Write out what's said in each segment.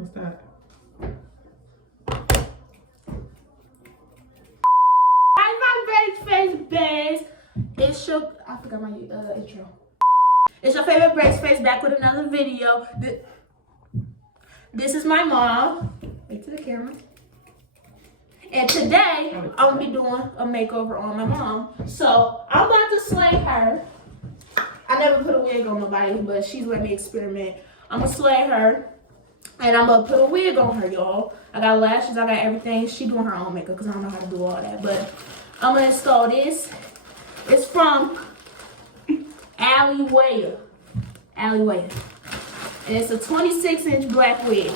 What's that? Hi, my face babes. It's your, I forgot my intro. It's your favorite Brace Face back with another video. This is my mom. Wait to the camera. And today, I'm gonna be doing a makeover on my mom. So, I'm about to slay her. I never put a wig on nobody, but she's let me experiment. I'm gonna slay her. And I'm gonna put a wig on her, y'all. I got lashes, I got everything. She doing her own makeup because I don't know how to do all that. But I'm gonna install this. It's from Alleyway. And it's a 26-inch black wig.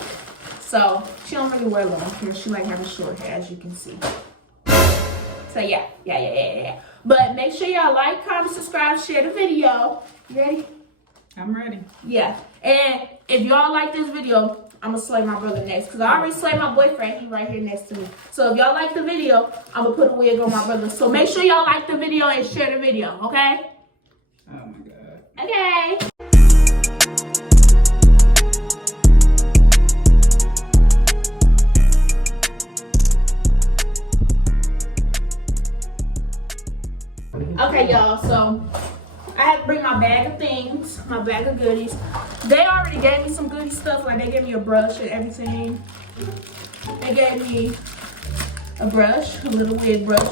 So she don't really wear long hair. She like having short hair, as you can see. So yeah. But make sure y'all like, comment, subscribe, share the video. You ready? I'm ready. Yeah. And if y'all like this video, I'm gonna slay my brother next. Because I already slayed my boyfriend. He's right here next to me. So if y'all like the video, I'm gonna put a wig on my brother. So make sure y'all like the video and share the video, okay? Oh my God. Okay. Okay, y'all, so I had to bring my bag of things, my bag of goodies. They already gave me some goodie stuff, like they gave me a brush and everything. They gave me a brush, a little wig brush.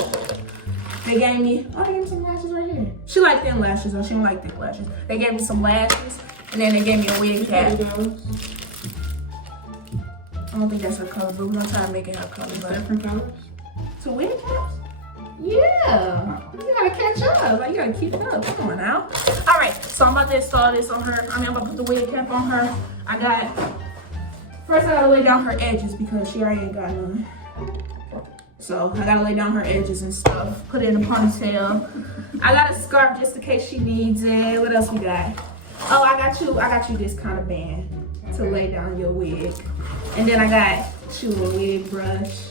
They gave me some lashes right here. She liked thin lashes, though. She don't like thick lashes. They gave me some lashes, and then they gave me a wig cap. I don't think that's her color, but we're gonna try to make it her color. Different colors? So wig caps? Yeah, you gotta catch up. Like, you gotta keep up. Come on now. All right, so I'm about to install this on her. I'm about to put the wig cap on her. First I gotta lay down her edges because she already ain't got none. So I gotta lay down her edges and stuff. Put it in a ponytail. I got a scarf just in case she needs it. What else we got? Oh, I got you this kind of band to lay down your wig. And then I got you a wig brush.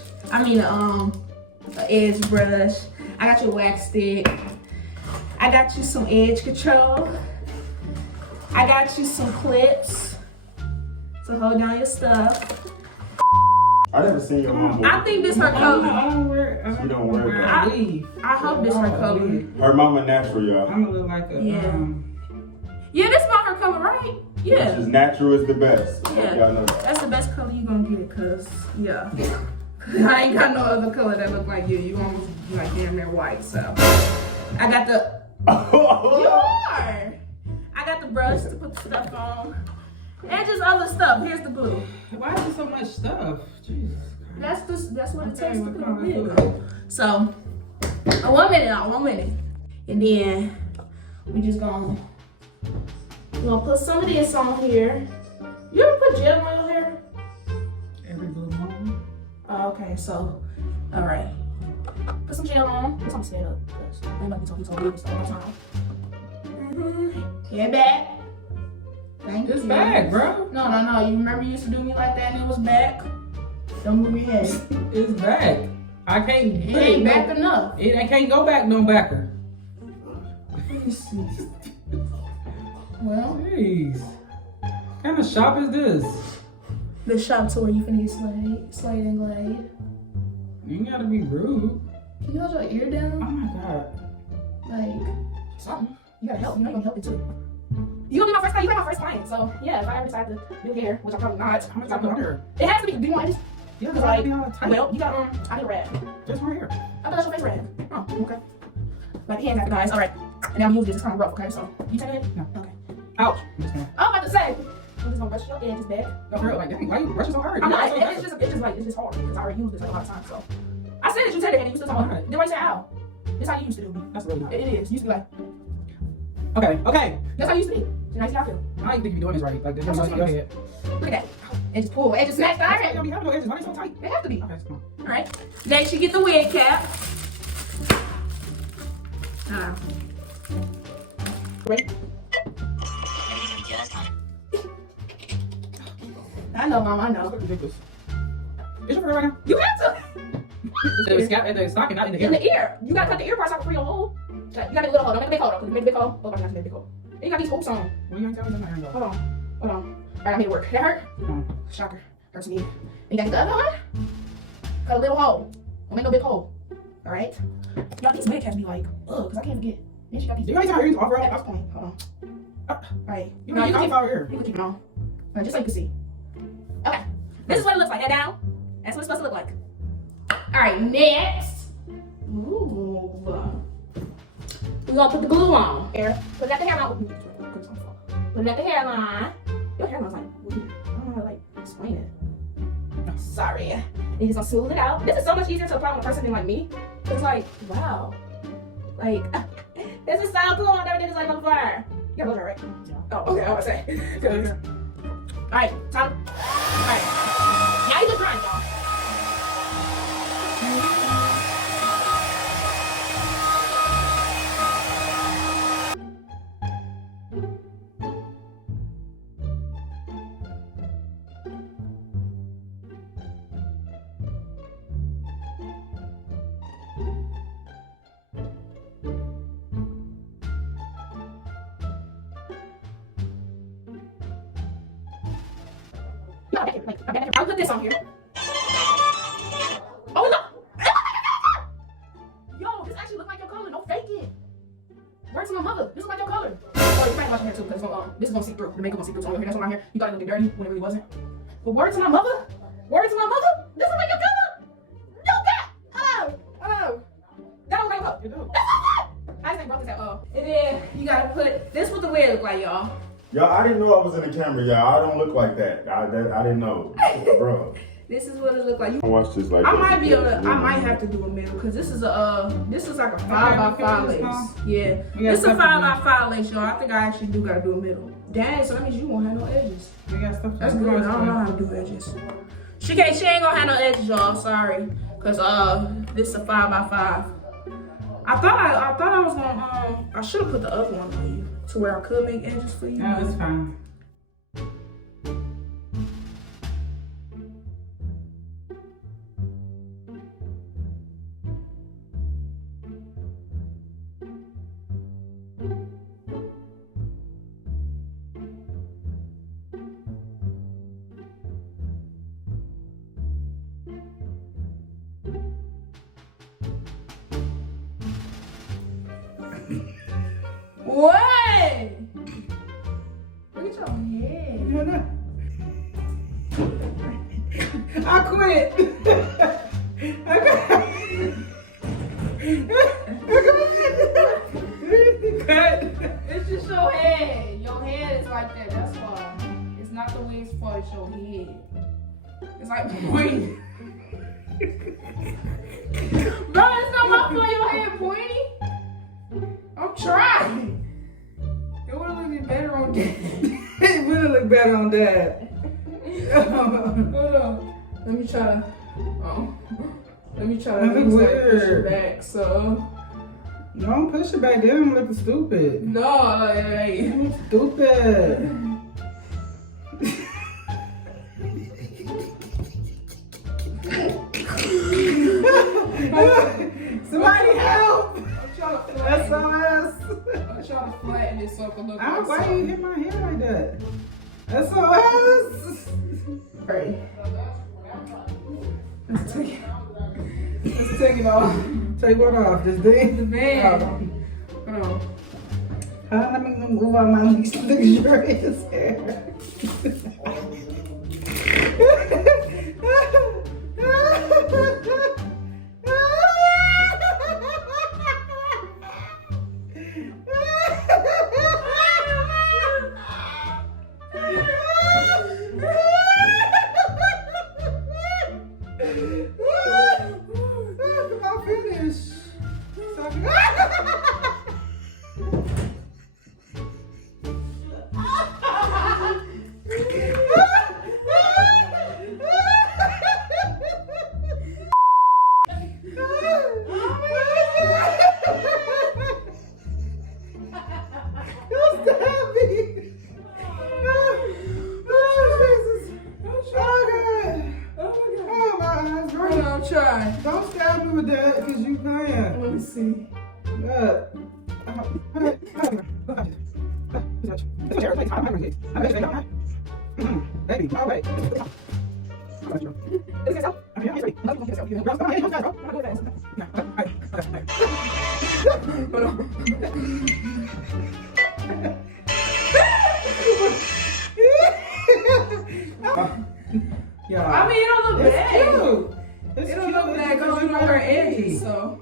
An edge brush. I got your wax stick. I got you some edge control. I got you some clips to hold down your stuff. I never seen your mom. I think this her color. I don't wear I hope this her color. Her mama natural, y'all. I'm gonna look like a Yeah, this not her color, right? Yeah. Just natural is the best. Yeah. Y'all know that. That's the best color you gonna get, cause yeah. I ain't got no other color that look like you. You almost like damn near white, so. I got the, you are! I got the brush to put the stuff on. And just other stuff. Here's the glue. Why is there so much stuff? Jesus. That's what it takes to put a wig on. So, 1 minute. And then we just gonna put some of this on here. You ever put gel on your hair? Every blue moon. Oh, okay, so, all right. Put some gel on. Let's all stand up. I'm about to be talking weird stuff all the time. Head back. Thank you. It's back, bro. No. You remember you used to do me like that and it was back? Don't move your head. It's back. I can't. It ain't back enough. I can't go back no backer. Let me see. Well, Jeez. What kind of shop is this? the shop to where you finna get slayed and glade. You ain't gotta be rude. Can you hold your ear Oh down? my God. Like, something. You gotta help. You know I'm gonna help you too. You gonna be my first client. You're my first client. So, yeah, if I ever decide to do hair, which I'm probably not. How much I put here? It has to be. Do you want this? Yeah, Cause like, like, well, you got, I need a rag. just right here. I thought that's your face rag. Oh, okay. Like, the hands have guys. All right. And now I'm using this. It's kind of rough, okay? So, you take it? No. Okay. Ouch. I'm about to say, I'm just gonna brush your edges back. No, girl, like, dang, why you brushing so hard? I'm not, it's just hard because I already used this like a lot of times, so. I said it, you said it, and you still talking about it. Then why you say ow? This how you used to do me. That's really not. It is. You used to be like, Okay. that's how you used to be. And now you see how I feel. I don't think you be doing this right. Like, this is I'm your head. Look at that. And just pull. And just snatch the That's why iron. you don't have no edges. Why they so tight? They have to be. Okay, come on. Alright. Next, you get the wig cap. Ready? I know, Mom, I know. That's ridiculous. Is your hair right now? You have to. It's the stocking, not in the ear. In the ear. You gotta cut the ear parts out for your hole. You gotta make a little hole. Don't make a big hole though, because you made a big hole. Oh, my gosh, you made a big hole. And you got these hoops on. Well, you ain't telling me my hair go. Hold on. Alright, I'm here to work. That hurt? No. Shocker. Hurts me. You got the other one? Cut a little hole. Don't make no big hole. All right. Y'all, these wig caps be like, ugh, because I can't forget. Then she got these. You got your ears off, Yeah, right? that's fine. Hold on. All right. You can keep out here. You can keep it on. Just so you can see. Okay. This is what it looks like. Head down. That's what it's supposed to look like. All right, next. Ooh. We're going to put the glue on. Here. Put it at the hairline. Put it at the hairline. Your hairline's like, I don't know how to like explain it. Sorry. You just gonna smooth it out. This is so much easier to apply on a person than like me. It's like, wow. Like, this is so cool. I never did this like before. You got blow dry, right? Oh, okay. I was gonna say. Alright, time. Alright. Now you just grind, y'all. I'll put this on here. Oh no! Yo, this actually looks like your color. Don't fake it. Where's my mother? This is like your color. Oh, you might wash your hair too because this is gonna see through. The makeup gonna see through. So your hair, that's on my hair. You thought it looked dirty when it really wasn't. But word to my mother. Word to my mother. This is like your color. No cat. Hello. Hello. That don't make up. I just brought this out. And then you gotta put this. What the wig look like, y'all. Y'all, I didn't know I was in the camera, y'all. I don't look like that. I didn't know. Bro. This is what it look like. I watch this like I that. might be able to. I might have to do a middle because this is like a 5x5 lace. Yeah, it's a 5x5 lace, y'all. I think I actually do gotta do a middle. Dang, so that means you won't have no edges. We got stuff. That's good. I don't know how to do edges. She ain't gonna have no edges, y'all. Sorry, cause this is a 5x5. I thought I was gonna I should have put the other one on you to where I could make edges for you. No, it's fine. What? Look at your head. I quit. I quit. It's just your head. Your head is like that. That's why. It's not the wig's fault. It's your head. It's like pointy. Bro, it's not my fault. Your head pointy. I'm trying. It would have looked better on that. It would look better on that. Hold on. Let me try to. Let me try to That look just, like, push it weird. back. So. Don't push it back there. I'm looking stupid. No, like. Stupid. Somebody help! I'm trying to flatten. SOS! I'm trying to flatten it so it can look Ah, like why you something. hit my hair like that? SOS! Right. Let's take it off. Take what off? This thing? The band. Hold on. Let me move out my luxurious hair. I'm finished. I'm trying. Don't stab me with that, because you can. Let me see. Look. Baby, oh wait. Yeah. I mean, it don't look It's bad. cute. It's It don't cute. look bad because you don't wear edges, so.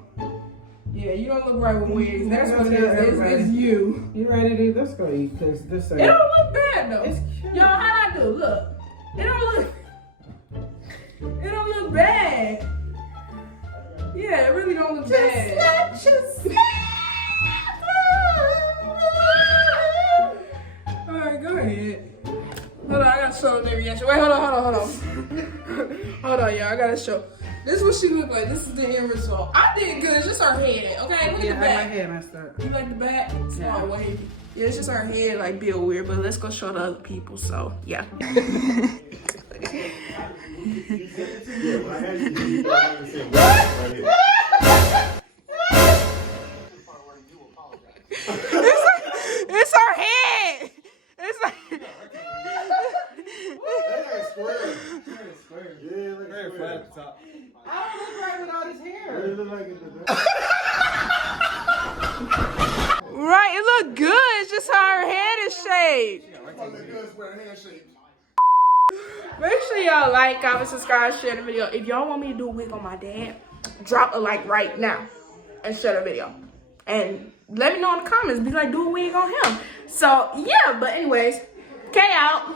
Yeah, you don't look right with wigs. That's what it is. It's you. You ready to eat? Let's go eat, because this It don't look bad though. It's cute. Yo, how'd I do? Look. It don't look. It don't look bad. Yeah, it really don't look bad. Alright, go ahead. Hold on, I gotta show the reaction. Wait, hold on. Hold on, y'all. I gotta show. This is what she look like. This is the end result. I did good. It's just her head. Okay, look Yeah, at I the my back. head messed up. You like the back? It's Yeah. all wavy. Yeah, it's just her head like Bill weird, but let's go show the other people. So yeah. Yeah, when I had you, said, right here. It's her head. It's like. That ain't square. Yeah, look at square. at the top. I don't look right with all this hair. What does it look like in the back? Right, it look good. It's just how her head is shaped. Make sure y'all like, comment, subscribe, share the video. If y'all want me to do a wig on my dad, drop a like right now and share the video. And let me know in the comments. Be like, do a wig on him. So yeah, but anyways, K out.